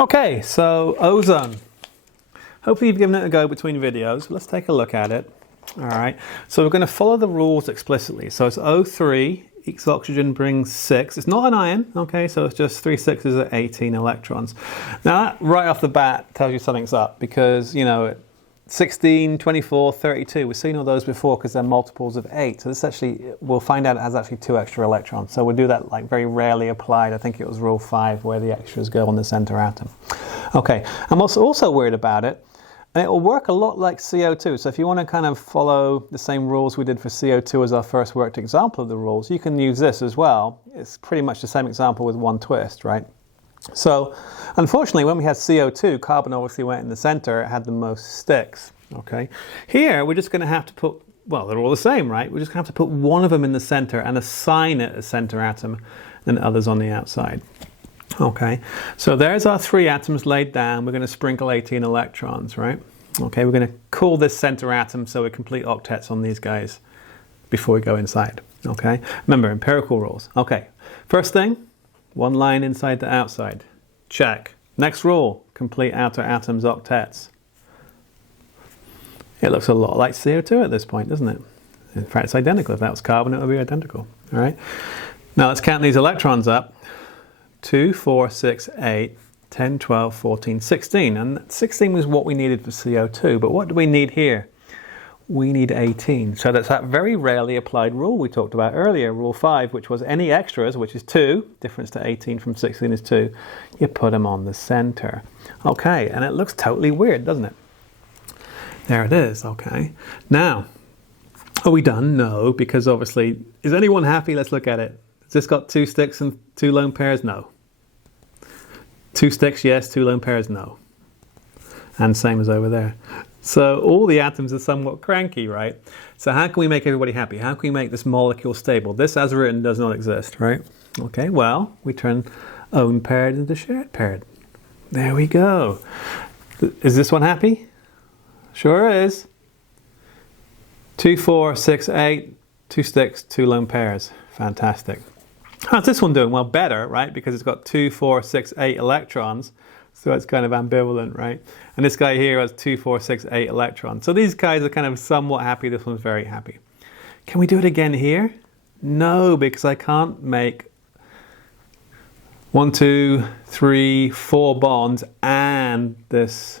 Okay, so ozone. Hopefully you've given it a go between videos. Let's take a look at it. All right, so we're going to follow the rules explicitly. So it's O3, each oxygen brings 6. It's not an ion, okay, so it's just 3 sixes at 18 electrons. Now that right off the bat tells you something's up because, you know, 16, 24, 32, we've seen all those before because they're multiples of 8. So this actually, we'll find out it has actually 2 extra electrons. So we'll do that like very rarely applied. I think it was rule 5 where the extras go on the center atom. Okay, I'm also worried about it. And it will work a lot like CO2. So if you want to kind of follow the same rules we did for CO2 as our first worked example of the rules, you can use this as well. It's pretty much the same example with one twist, right? So unfortunately, when we had CO2, carbon obviously went in the center. It had the most sticks, okay? Here, we're just going to have to put, well, they're all the same, right? We're just going to have to put one of them in the center and assign it a center atom and others on the outside. Okay, so there's our 3 atoms laid down. We're going to sprinkle 18 electrons, right? Okay, we're going to call this center atom so we complete octets on these guys before we go inside. Okay, remember empirical rules. Okay, first thing, one line inside to outside. Check. Next rule, complete outer atoms octets. It looks a lot like CO2 at this point, doesn't it? In fact, it's identical. If that was carbon, it would be identical. All right, now let's count these electrons up. 2, 4, 6, 8, 10, 12, 14, 16. And 16 was what we needed for CO2. But what do we need here? We need 18. So that's that very rarely applied rule we talked about earlier, rule 5, which was any extras, which is 2, difference to 18 from 16 is 2, you put them on the center. Okay, and it looks totally weird, doesn't it? There it is, okay. Now, are we done? No, because obviously, is anyone happy? Let's look at it. Has this got 2 sticks and 2 lone pairs? No. 2 sticks, yes. 2 lone pairs, no. And same as over there. So all the atoms are somewhat cranky, right? So how can we make everybody happy? How can we make this molecule stable? This, as written, does not exist, right? Okay, well, we turn own paired into shared paired. There we go. Is this one happy? Sure is. 2, 4, 6, 8, 2 sticks, 2 lone pairs. Fantastic. How's this one doing? Well, better, right? Because it's got 2, 4, 6, 8 electrons. So it's kind of ambivalent, right? And this guy here has 2, 4, 6, 8 electrons. So these guys are kind of somewhat happy. This one's very happy. Can we do it again here? No, because I can't make 1, 2, 3, 4 bonds and this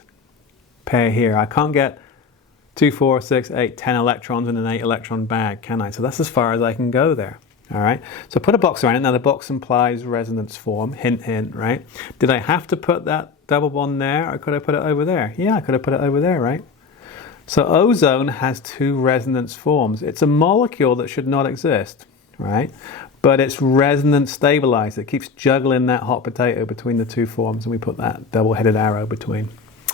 pair here. I can't get 2, 4, 6, 8, 10 electrons in an 8 electron bag, can I? So that's as far as I can go there. All right, so put a box around it. Now the box implies resonance form, hint, hint, right? Did I have to put that double bond there or could I put it over there? Yeah, I could have put it over there, right? So ozone has 2 resonance forms. It's a molecule that should not exist, right? But it's resonance stabilized. It keeps juggling that hot potato between the 2 forms and we put that double-headed arrow between.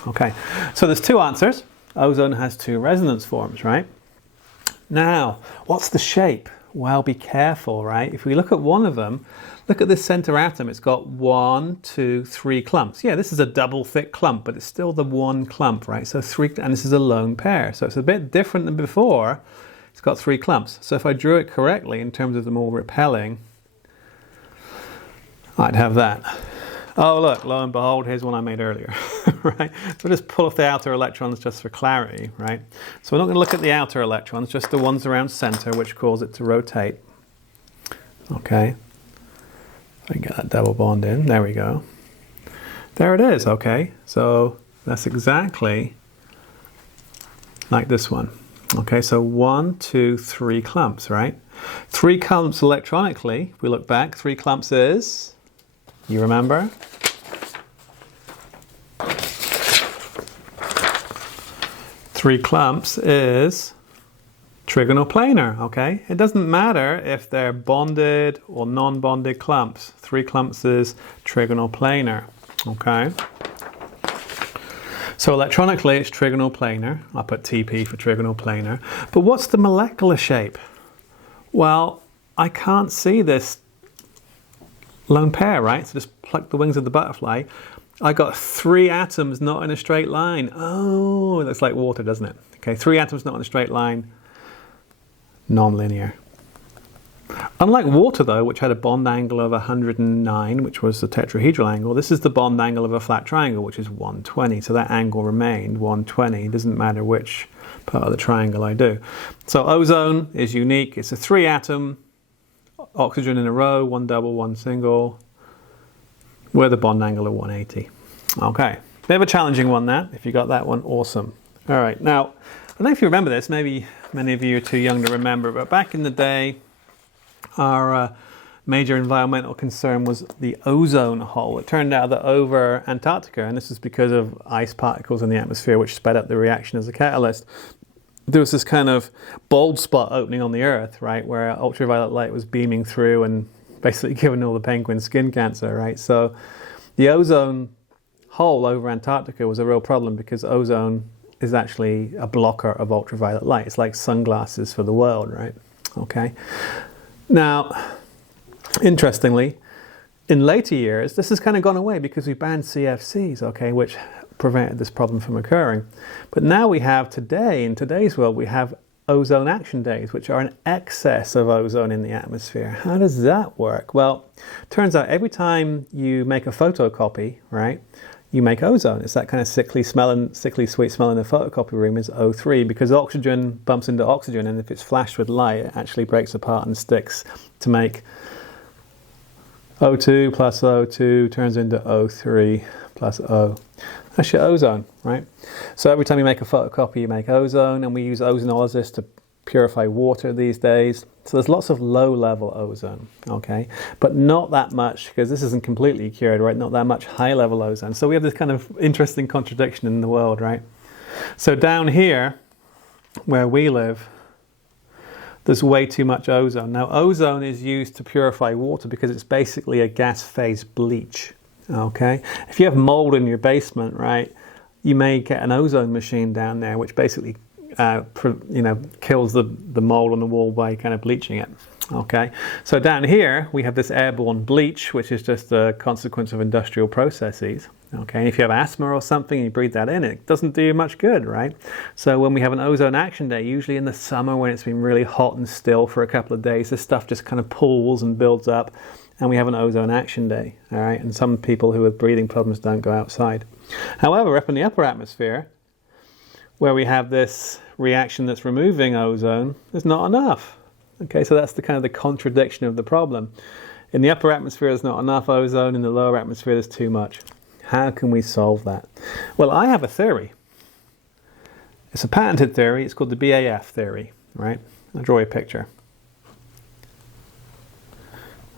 Okay, so there's 2 answers. Ozone has 2 resonance forms, right? Now, what's the shape? Well, be careful, right? If we look at one of them, look at this center atom. It's got 1, 2, 3 clumps. Yeah, this is a double thick clump, but it's still the one clump, right? So 3, and this is a lone pair. So it's a bit different than before. It's got 3 clumps. So if I drew it correctly in terms of them all repelling, I'd have that. Oh, look, lo and behold, here's one I made earlier, right? So just pull off the outer electrons just for clarity, right? So we're not going to look at the outer electrons, just the ones around center, which cause it to rotate. Okay. I can get that double bond in. There we go. There it is, okay. So that's exactly like this one. Okay, so 1, 2, 3 clumps, right? 3 clumps electronically, if we look back, 3 clumps is... You remember? Three clumps is trigonal planar, okay? It doesn't matter if they're bonded or non-bonded clumps. 3 clumps is trigonal planar, okay? So electronically it's trigonal planar. I'll put TP for trigonal planar. But what's the molecular shape? Well, I can't see this lone pair, right? So just pluck the wings of the butterfly. I got 3 atoms not in a straight line. Oh, it looks like water, doesn't it? Okay, 3 atoms not in a straight line, non-linear. Unlike water, though, which had a bond angle of 109, which was the tetrahedral angle, this is the bond angle of a flat triangle, which is 120. So that angle remained 120. It doesn't matter which part of the triangle I do. So ozone is unique. It's a 3-atom oxygen in a row, one double, one single, with a bond angle of 180. Okay, bit of a challenging one that. If you got that one, awesome. All right, now, I don't know if you remember this. Maybe many of you are too young to remember, but back in the day, our major environmental concern was the ozone hole. It turned out that over Antarctica, and this is because of ice particles in the atmosphere which sped up the reaction as a catalyst, there was this kind of bald spot opening on the Earth, right, where ultraviolet light was beaming through and basically giving all the penguins skin cancer, right? So the ozone hole over Antarctica was a real problem because ozone is actually a blocker of ultraviolet light. It's like sunglasses for the world, right? Okay. Now, interestingly, in later years, this has kind of gone away because we banned CFCs, okay, which prevented this problem from occurring. But now we have today, in today's world, we have ozone action days, which are an excess of ozone in the atmosphere. How does that work? Well, turns out every time you make a photocopy, right, you make ozone. It's that kind of sickly sweet smell in the photocopy room is O3 because oxygen bumps into oxygen, and if it's flashed with light, it actually breaks apart and sticks to make O2 plus O2 turns into O3 plus O. That's your ozone, right? So every time you make a photocopy, you make ozone, and we use ozonolysis to purify water these days. So there's lots of low-level ozone, okay? But not that much, because this isn't completely cured, right? Not that much high-level ozone. So we have this kind of interesting contradiction in the world, right? So down here, where we live, there's way too much ozone. Now, ozone is used to purify water because it's basically a gas phase bleach, okay? If you have mold in your basement, right, you may get an ozone machine down there, which basically kills the mold on the wall by kind of bleaching it. Okay, so down here we have this airborne bleach, which is just a consequence of industrial processes. Okay, and if you have asthma or something and you breathe that in, it doesn't do you much good, right? So when we have an ozone action day, usually in the summer when it's been really hot and still for a couple of days, this stuff just kind of pools and builds up, and we have an ozone action day. All right, and some people who have breathing problems don't go outside. However, up in the upper atmosphere, where we have this reaction that's removing ozone, there's not enough. Okay, so that's the kind of the contradiction of the problem. In the upper atmosphere, there's not enough ozone. In the lower atmosphere, there's too much. How can we solve that? Well, I have a theory. It's a patented theory. It's called the BAF theory, right? I'll draw you a picture.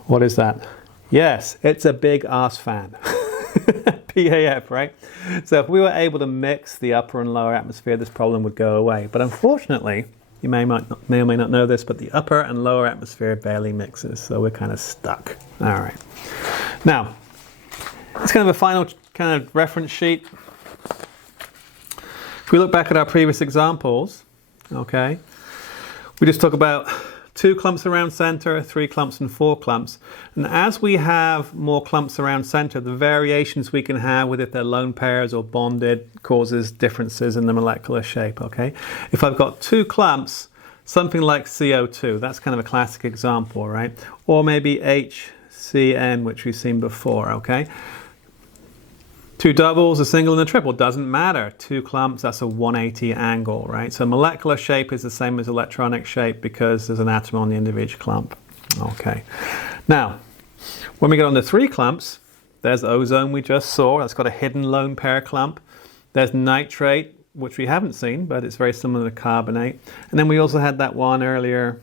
What is that? Yes, it's a big ass fan. BAF, right? So if we were able to mix the upper and lower atmosphere, this problem would go away. But unfortunately, you may or may not know this, but the upper and lower atmosphere barely mixes, so we're kind of stuck. All right. Now, it's kind of a final kind of reference sheet. If we look back at our previous examples, okay, we just talk about 2 clumps around center, 3 clumps and 4 clumps. And as we have more clumps around center, the variations we can have with if they're lone pairs or bonded causes differences in the molecular shape, okay? If I've got 2 clumps, something like CO2, that's kind of a classic example, right? Or maybe HCN, which we've seen before, okay? 2 doubles, a single and a triple, doesn't matter. 2 clumps, that's a 180 angle, right? So molecular shape is the same as electronic shape because there's an atom on the end of each clump. Okay. Now, when we get on to 3 clumps, there's ozone we just saw. That's got a hidden lone pair clump. There's nitrate, which we haven't seen, but it's very similar to carbonate. And then we also had that one earlier,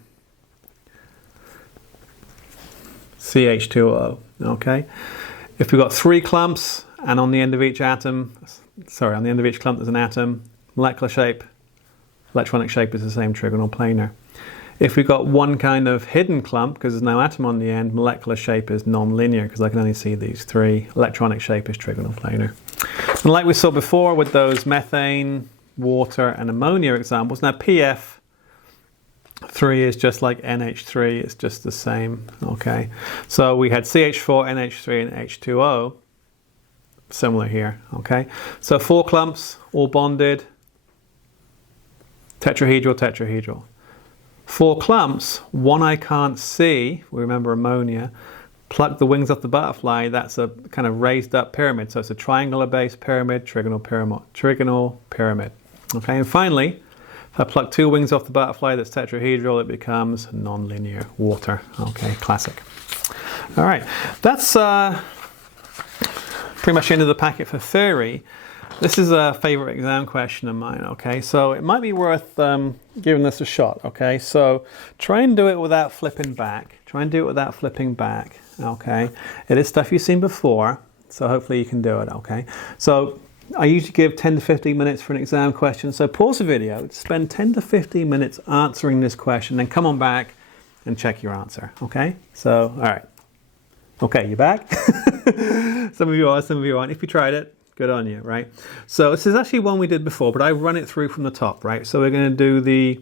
CH2O, okay? If we've got 3 clumps, and on the end of each clump there's an atom, molecular shape, electronic shape is the same, trigonal planar. If we've got one kind of hidden clump, because there's no atom on the end, molecular shape is non-linear, because I can only see these 3. Electronic shape is trigonal planar. And like we saw before with those methane, water, and ammonia examples, now PF3 is just like NH3, it's just the same, okay? So we had CH4, NH3, and H2O, similar here, okay? So 4 clumps, all bonded, tetrahedral, tetrahedral. 4 clumps, one I can't see, we remember ammonia, pluck the wings off the butterfly, that's a kind of raised up pyramid. So it's a triangular base pyramid, trigonal pyramid. Okay, and finally, if I pluck 2 wings off the butterfly that's tetrahedral, it becomes nonlinear water. Okay, classic. All right, that's pretty much the end of the packet for theory. This is a favorite exam question of mine, okay? So it might be worth giving this a shot, okay? So try and do it without flipping back. Try and do it without flipping back, okay? It is stuff you've seen before, so hopefully you can do it, okay? So I usually give 10 to 15 minutes for an exam question. So pause the video, spend 10 to 15 minutes answering this question, then come on back and check your answer, okay? So, all right. Okay, you back? Some of you are, some of you aren't. If you tried it, good on you, right? So this is actually one we did before, but I run it through from the top, right? So we're going to do the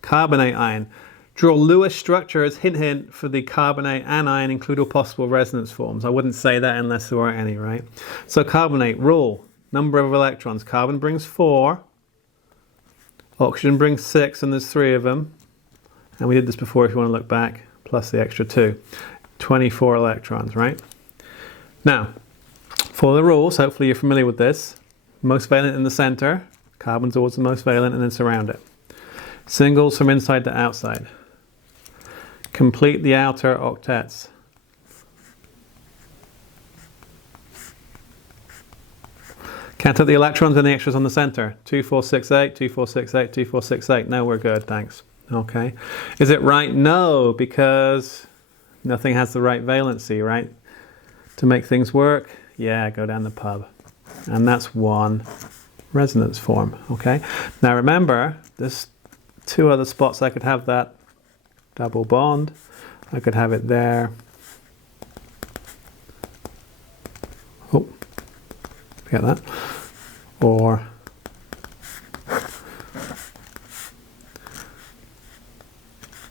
carbonate ion. Draw Lewis structures, hint, hint, for the carbonate anion, include all possible resonance forms. I wouldn't say that unless there were any, right? So carbonate, rule, number of electrons. Carbon brings 4, oxygen brings 6, and there's 3 of them. And we did this before if you want to look back, plus the extra 2. 24 electrons, right? Now, for the rules, hopefully you're familiar with this. Most valent in the center, carbon's always the most valent, and then surround it. Singles from inside to outside. Complete the outer octets. Count out the electrons and the extras on the center. 2, 4, 6, 8, 2, 4, 6, 8, 2, 4, 6, 8. No, we're good, thanks. Okay. Is it right? No, because nothing has the right valency, right? To make things work, yeah, go down the pub. And that's one resonance form, okay? Now remember, there's 2 other spots I could have that double bond. I could have it there. Oh, get that. Or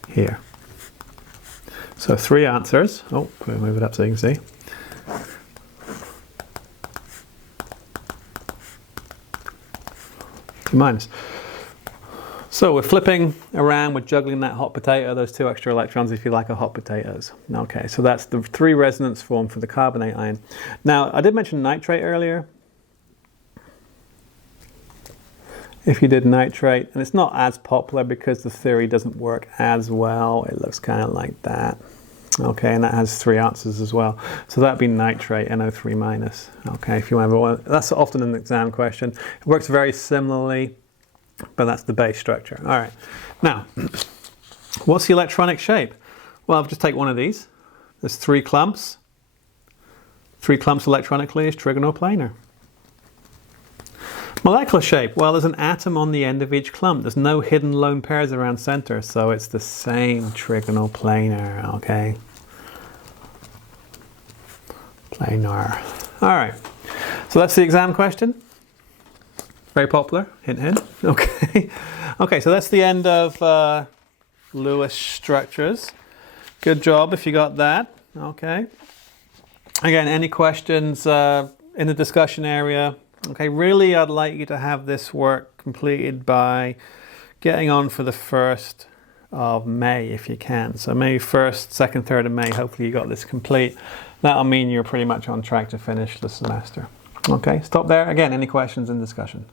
here. So 3 answers. Oh, we'll move it up so you can see. Minus. So we're flipping around, we're juggling that hot potato, those 2 extra electrons, if you like, are hot potatoes. Okay, so that's the 3 resonance form for the carbonate ion. Now, I did mention nitrate earlier. If you did nitrate, and it's not as popular because the theory doesn't work as well, it looks kind of like that. Okay, and that has 3 answers as well. So that'd be nitrate, NO3 minus. Okay, if you remember one, that's often an exam question. It works very similarly, but that's the base structure. All right, now, what's the electronic shape? Well, I'll just take one of these. There's 3 clumps. 3 clumps electronically is trigonal planar. Molecular shape, well, there's an atom on the end of each clump. There's no hidden lone pairs around center, so it's the same trigonal planar, okay? Planar. All right, so that's the exam question. Very popular, hint, hint. Okay, okay, so that's the end of Lewis structures. Good job if you got that, okay? Again, any questions in the discussion area? Okay, really I'd like you to have this work completed by getting on for the 1st of May if you can. So May 1st, 2nd, 3rd of May, hopefully you got this complete. That'll mean you're pretty much on track to finish the semester. Okay, stop there. Again, any questions in discussion?